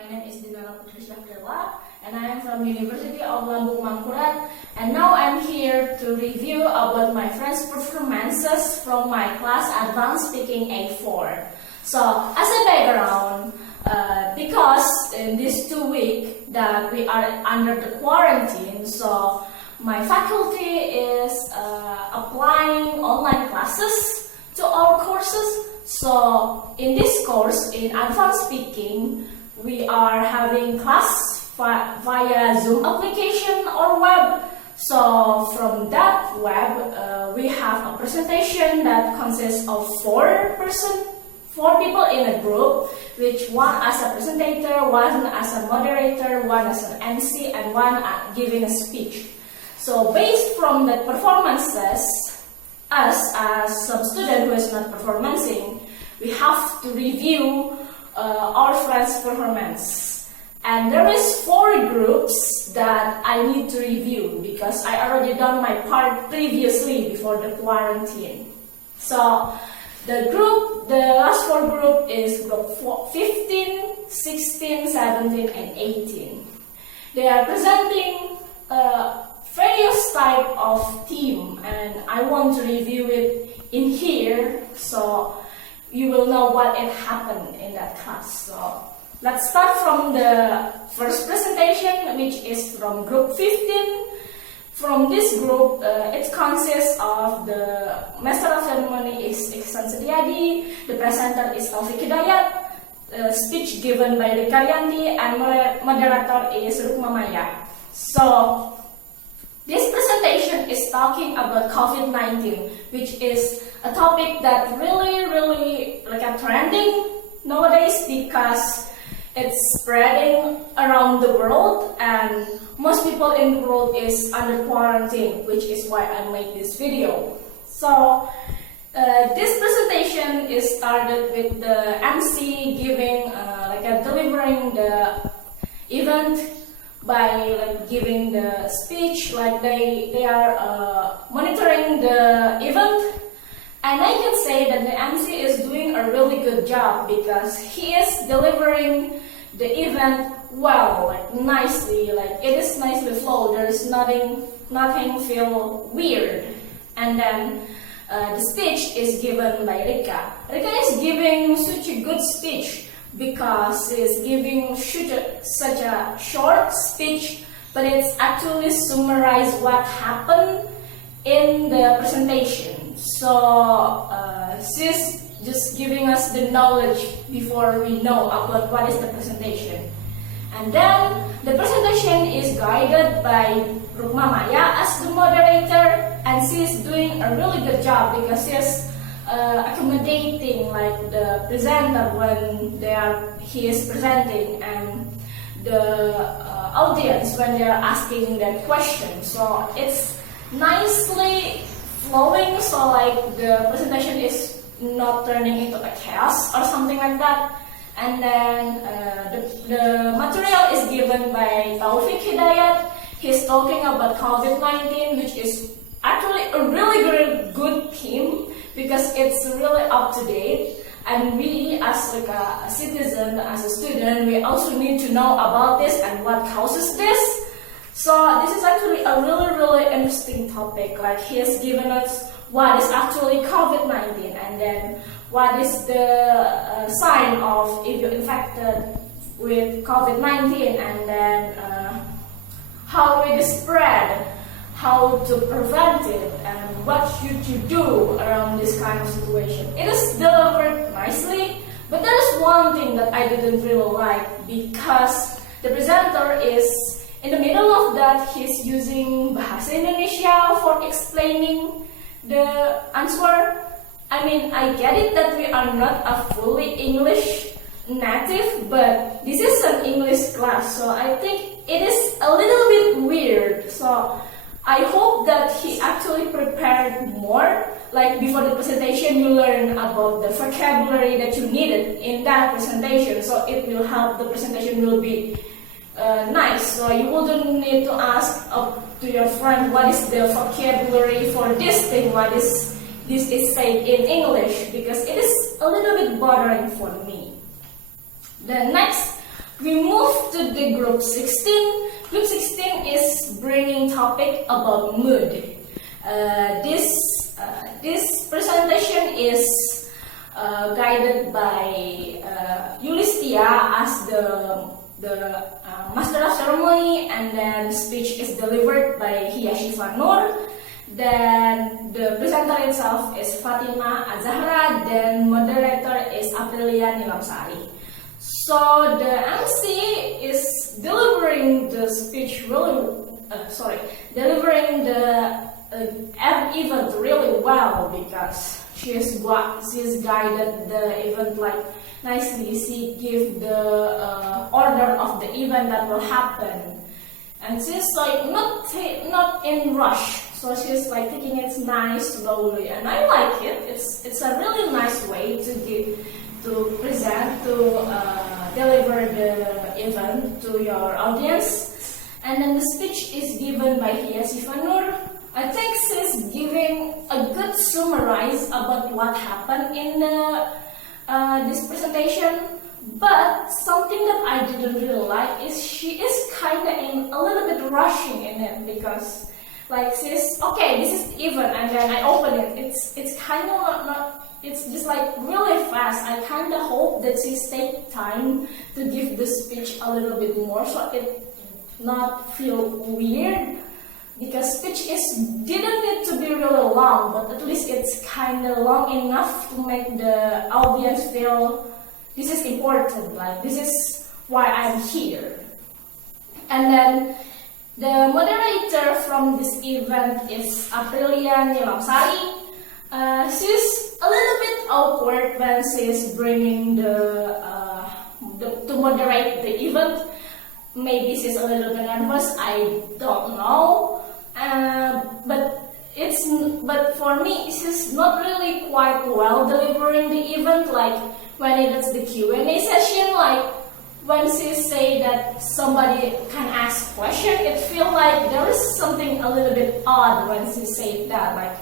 My name is Dinela Putri Syafrilla, and I am from University of Lambung, Mangkurat. And now I'm here to review about my friends' performances from my class Advanced Speaking A4. So, as a background, because in these 2 weeks that we are under the quarantine, so my faculty is applying online classes to our courses. So, in this course, in Advanced Speaking, we are having class via Zoom application or web. So from that web, we have a presentation that consists of 4 people in a group, which one as a presenter, one as a moderator, one as an MC, and one giving a speech. So based from the performances, us as some student who is not performing, we have to review our friends' performance. And there is 4 groups that I need to review because I already done my part previously before the quarantine. So the last 4 group is group 15, 16, 17, and 18. They are presenting various type of theme, and I want to review it in here so you will know what had happened in that class. So let's start from the first presentation, which is from group 15. From this group, it consists of the master of ceremony is Ihsan Setiadi, the presenter is Taufik Hidayat, speech given by Rikaryanti, and moderator is Rukma Maya. So this presentation is talking about COVID-19, which is a topic that really trending nowadays because it's spreading around the world and most people in the world is under quarantine, which is why I made this video. So this presentation is started with the MC giving delivering the event by giving the speech, like they are monitoring the event. And I can say that the MC is doing a really good job because he is delivering the event well, nicely, it is nicely flowed. There is nothing feel weird. And then the speech is given by Rika. Rika is giving such a good speech because he's giving such a short speech, but it's actually summarize what happened in the presentation. So she's just giving us the knowledge before we know about what is the presentation. And then the presentation is guided by Rukma Maya as the moderator, and she's doing a really good job because she's accommodating the presenter when he is presenting and the audience when they are asking their question. So it's nicely flowing, so the presentation is not turning into a chaos or something like that. And then the material is given by Taufik Hidayat. He's talking about COVID-19, which is actually a really good theme because it's really up to date. And we, as a citizen, as a student, we also need to know about this and what causes this. So this is actually a really interesting topic. He has given us what is actually COVID-19 and then what is the sign of if you're infected with COVID-19 and then how it is spread, how to prevent it, and what should you do around this kind of situation. It is delivered nicely, but there is one thing that I didn't really like because the presenter is in the middle of that, he's using Bahasa Indonesia for explaining the answer. I mean, I get it that we are not a fully English native, but this is an English class, so I think it is a little bit weird. So I hope that he actually prepared more. Before the presentation, you learn about the vocabulary that you needed in that presentation, so it will help the presentation will be nice, so you wouldn't need to ask to your friend what is the vocabulary for this thing, what is this is said in English, because it is a little bit bothering for me. The next we move to the group 16. Group 16 is bringing topic about mood. This presentation is guided by Yulistia as the master of ceremony, and then speech is delivered by Hiyashifa Nur. Then the presenter itself is Fatima Azahra, then moderator is Aprilia Nilamsari. So the MC is delivering the speech delivering the event really well, because she's guided the event like nicely. She give the order of the event that will happen, and she's like not in rush. So she's like taking it nice, slowly, and I like it. It's a really nice way to deliver the event to your audience. And then the speech is given by Hiyashifa Nur. I think she's giving a good summarize about what happened in this presentation. But something that I didn't really like is she is kinda a little bit rushing in it, because like she's okay, this is the event, and then I open it. It's kind of not. It's just like really fast. I kind of hope that she take time to give the speech a little bit more, so it not feel weird. Because speech didn't need to be really long, but at least it's kind of long enough to make the audience feel this is important. Like this is why I'm here. And then the moderator from this event is Aprilia Nilamsari. She's a little bit awkward when she's bringing to moderate the event. Maybe she's a little bit nervous. I don't know. But for me, she's not really quite well delivering the event. Like when it's the Q&A session, like when she say that somebody can ask question, it feels like there is something a little bit odd when she say that. Like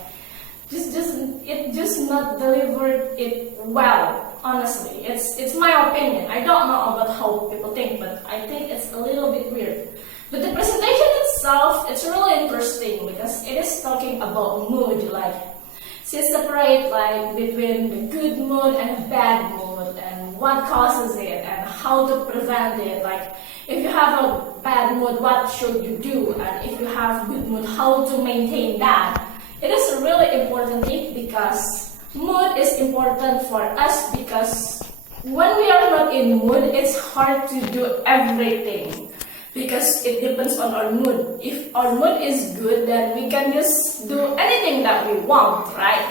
just not delivered it well. Honestly, it's my opinion. I don't know about how people think, but I think it's a little bit weird. But the presentation itself, it's really interesting because it is talking about mood. Like she separate like between the good mood and bad mood, and what causes it and how to prevent it. Like if you have a bad mood, what should you do? And if you have good mood, how to maintain that? It is a really important thing, because mood is important for us, because when we are not in mood, it's hard to do everything, because it depends on our mood. If our mood is good, then we can just do anything that we want, right?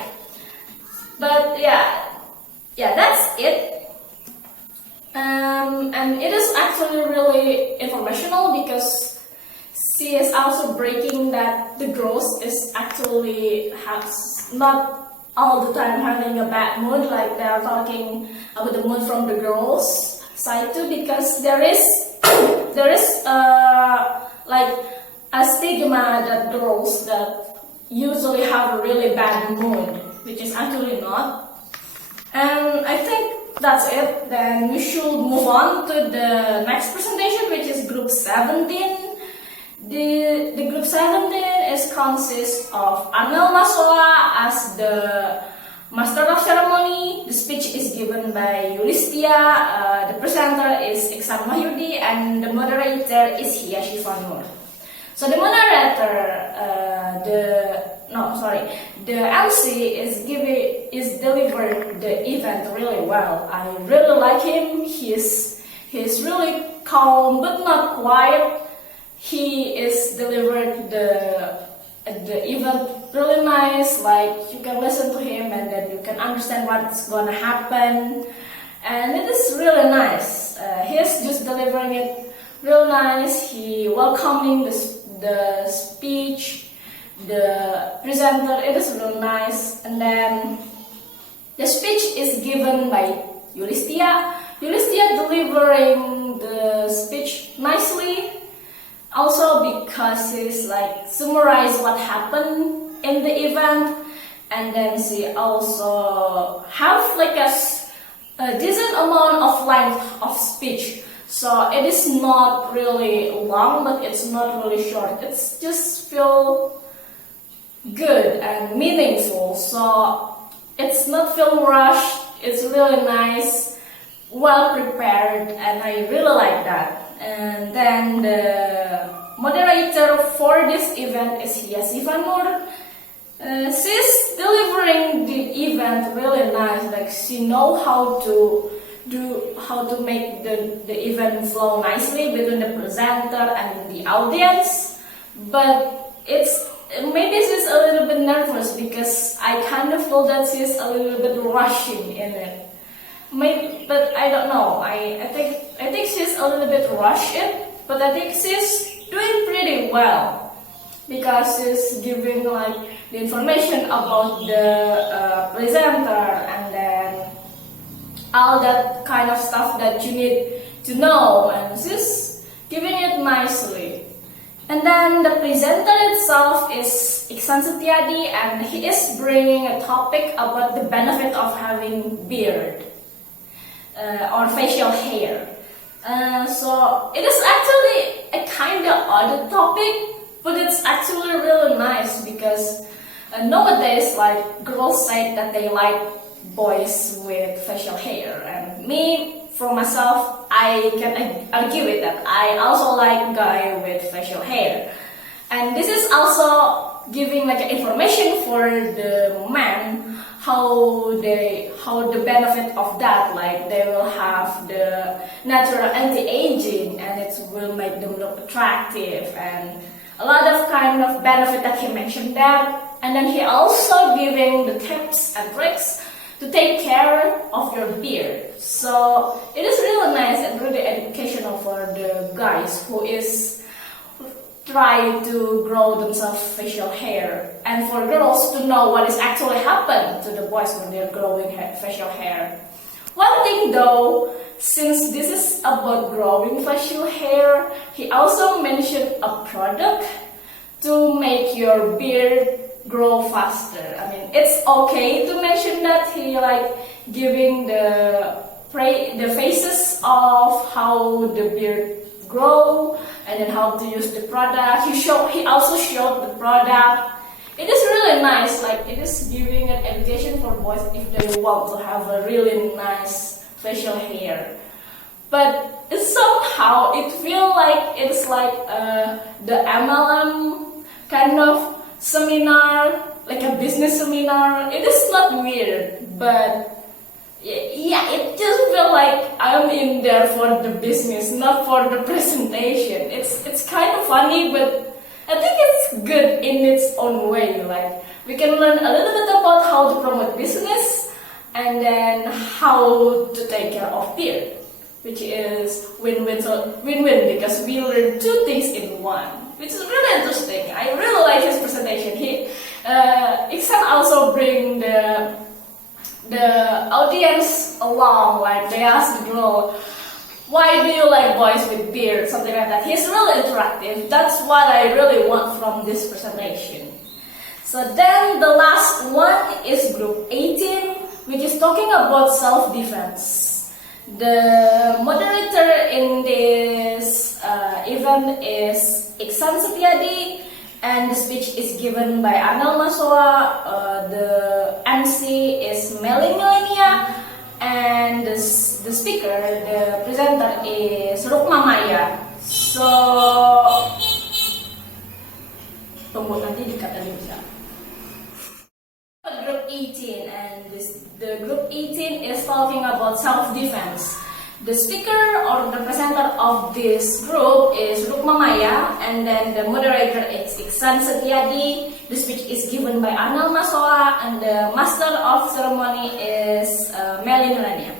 But yeah, that's it. And it is actually really informational, because she is also breaking that the girls is actually not all the time having a bad mood. Like they are talking about the mood from the girls' side too, because there is like a stigma that girls that usually have a really bad mood, which is actually not. And I think that's it. Then we should move on to the next presentation, which is group 17. The group 17 consists of Amel Masola as the master of ceremony. The speech is given by Yulistia. The presenter is Iksan Mahyudi, and the moderator is Hiyashifa Nur. So the moderator, the MC is delivered the event really well. I really like him. He's really calm but not quiet. He is delivered the event really nice. Like you can listen to him, and then you can understand what's gonna happen, and it is really nice. He's just delivering it real nice. He welcoming the speech, the presenter. It is real nice. And then the speech is given by Yulistia. Yulistia delivering the speech nicely. Also because she's like summarize what happened in the event, and then she also have like a decent amount of length of speech. So it is not really long, but it's not really short. It's just feel good and meaningful. So it's not feel rushed. It's really nice, well prepared, and I really like that. And then the moderator for this event is Yasifanur. She's delivering the event really nice. Like she know how to make the event flow nicely between the presenter and the audience. But maybe she's a little bit nervous because I kind of feel that she's a little bit rushing in it. Maybe, but I don't know. I think she's a little bit rushed, but I think she's doing pretty well because she's giving like the information about the presenter and then all that kind of stuff that you need to know, and she's giving it nicely. And then the presenter itself is Iksan Setiadi, and he is bringing a topic about the benefit of having beard or facial hair. So it is actually a kind of odd topic, but it's actually really nice because nowadays, like, girls say that they like boys with facial hair, and me, for myself, I can argue with that. I also like guy with facial hair, and this is also giving like information for the men how the benefit of that, like they will have the natural anti-aging and it will make them look attractive and a lot of kind of benefit that he mentioned there. And then he also giving the tips and tricks to take care of your beard. So it is really nice and really educational for the guys who is trying to grow themselves facial hair, and for girls to know what is actually happened to the boys when they're growing facial hair. One thing though, since this is about growing facial hair, he also mentioned a product to make your beard grow faster. I mean, it's okay to mention that. He like giving the phases of how the beard grow and then how to use the product. He also showed the product. It is really nice. Like it is giving an education for boys if they want to have a really nice facial hair. But somehow it feels like it's like the MLM kind of seminar, like a business seminar. It is not weird, but yeah, it just feels like I'm in there for the business, not for the presentation. It's kind of funny, but I think it's good in its own way. Like we can learn a little bit about how to promote business and then how to take care of beard, which is win-win because we learn two things in one, which is really interesting. I really like his presentation. Iksan also bring the audience along, like they ask the girl, why do you like boys with beard, something like that. He's really interactive. That's what I really want from this presentation. So then the last one is group 18, which is talking about self-defense. The moderator in this event is Iksan Setiadi, and the speech is given by Arnel Masoa. The MC is Melania, and the speaker, the presenter is Rukma Maya. So, tunggu nanti dikata bisa. Group 18, and the group 18 is talking about self-defense. The speaker or the presenter of this group is Rukma Maya, and then the moderator is Iksan Setiadi. The speech is given by Arnel Masoa, and the master of ceremony is Melin Rania.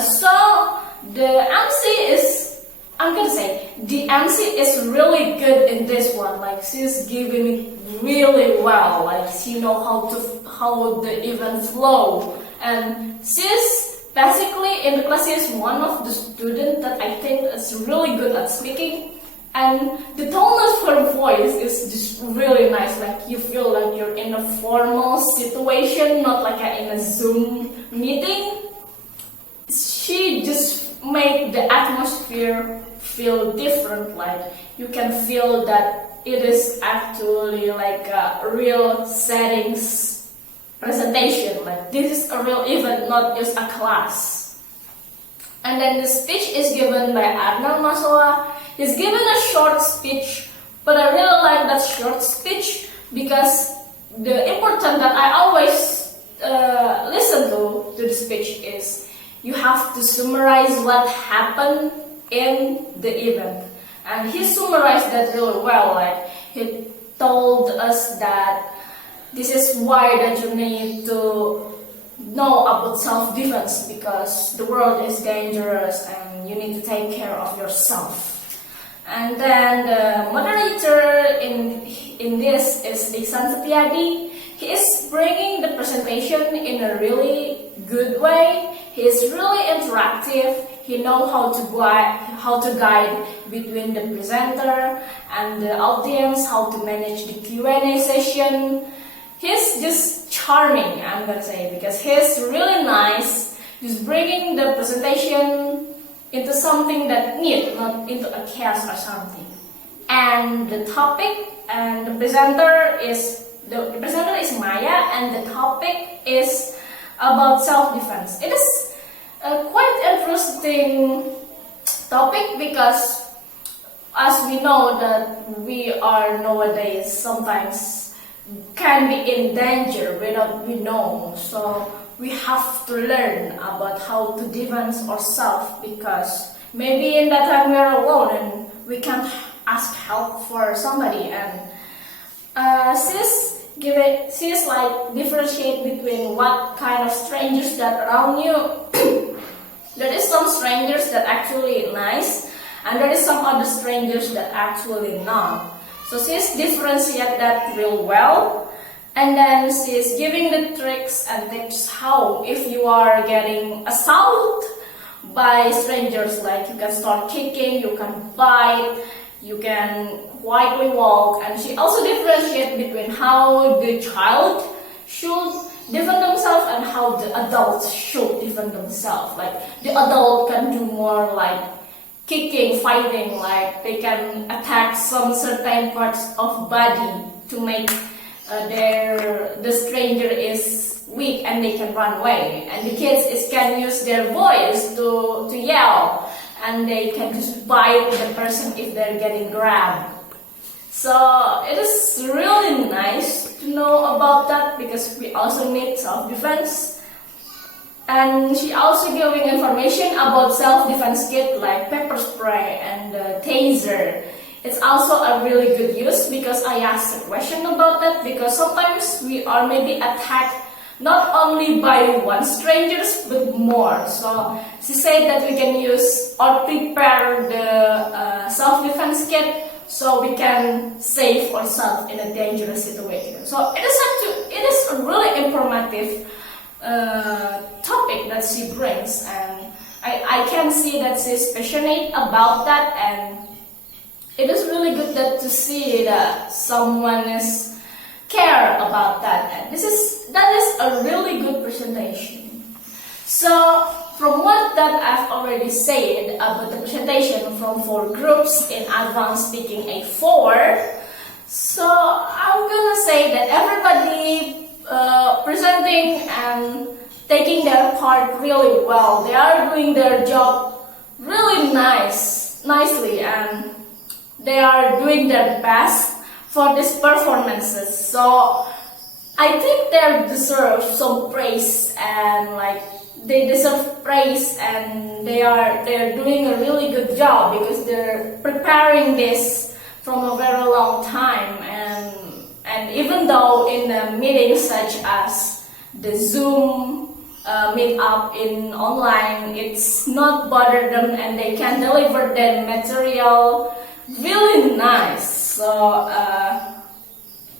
So the MC is, I'm gonna say, the MC is really good in this one. Like she's giving it really well. Like she know how the event flow, and she's basically in the class is one of the students that I think is really good at speaking, and the tone of her voice is just really nice. Like you feel like you're in a formal situation, not like in a Zoom meeting. She just make the atmosphere feel different. Like you can feel that it is actually like a real settings presentation. Like this is a real event, not just a class. And then the speech is given by Arnold Masoa. He's given a short speech, but I really like that short speech because the important that I always listen to the speech is you have to summarize what happened in the event. And he summarized that really well. Like he told us that this is why that you need to know about self-defense, because the world is dangerous and you need to take care of yourself. And then the moderator in this is Iksan Setiadi. He is bringing the presentation in a really good way. He is really interactive. He knows how to guide between the presenter and the audience, how to manage the Q&A session. He's just charming, I'm gonna say, because he's really nice. He's bringing the presentation into something that neat, not into a chaos or something. And the topic and the presenter is Maya, and the topic is about self-defense. It is a quite interesting topic because, as we know, that we are nowadays sometimes can be in danger without we know. So we have to learn about how to defend ourselves, because maybe in that time we are alone and we can't ask help for somebody. And she's like differentiate between what kind of strangers that around you. There is some strangers that actually nice, and there is some other strangers that actually not. So she's differentiate that real well. And then she's giving the tricks and tips how, if you are getting assaulted by strangers, like you can start kicking, you can bite, you can quietly walk. And she also differentiates between how the child should defend themselves and how the adults should defend themselves. Like the adult can do more like kicking, fighting, like they can attack some certain parts of body to make the stranger is weak and they can run away. And the kids can use their voice to yell, and they can just bite the person if they're getting grabbed. So it is really nice to know about that, because we also need self-defense. And she also giving information about self-defense kit like pepper spray and taser. It's also a really good use, because I asked a question about that, because sometimes we are maybe attacked not only by one strangers but more. So she said that we can use or prepare the self-defense kit so we can save ourselves in a dangerous situation. So it is a really informative topic that she brings, and I can see that she's passionate about that, and it is really good to see that someone is care about that, and that is a really good presentation. So from what that I've already said about the presentation from 4 groups in Advanced Speaking A4, so I'm gonna say that everybody presenting and taking their part really well. They are doing their job really nicely, and they are doing their best for these performances. So I think they deserve some praise, and like they deserve praise, and they're doing a really good job, because they're preparing this from a very long time. And even though in a meeting such as the Zoom meet up in online, it's not bother them, and they can deliver their material really nice. So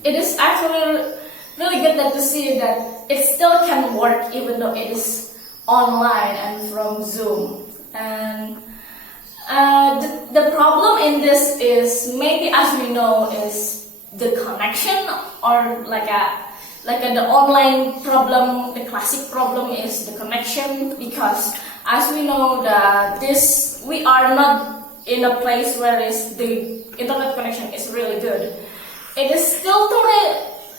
it is actually really good to see that it still can work even though it is online and from Zoom. And the problem in this is, maybe as we know, is the connection, or the online problem. The classic problem is the connection, because as we know that we are not in a place where the internet connection is really good. It is still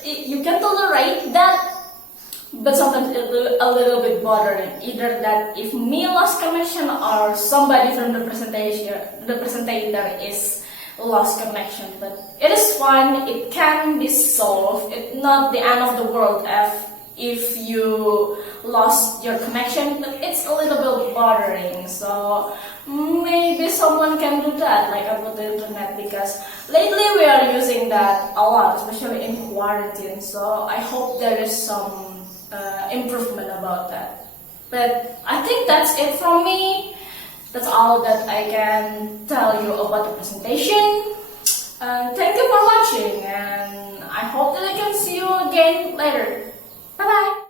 you can tolerate that, but sometimes it's a little bit bothering. Either that if me lost connection or somebody from the presentator is lost connection. But it is fun, it can be solved. It's not the end of the world if you lost your connection, but it's a little bit bothering. So maybe someone can do that, like about the internet, because lately we are using that a lot, especially in quarantine. So I hope there is some improvement about that. But I think that's it from me. That's all that I can tell you about the presentation. Thank you for watching, and I hope that I can see you again later. Bye bye.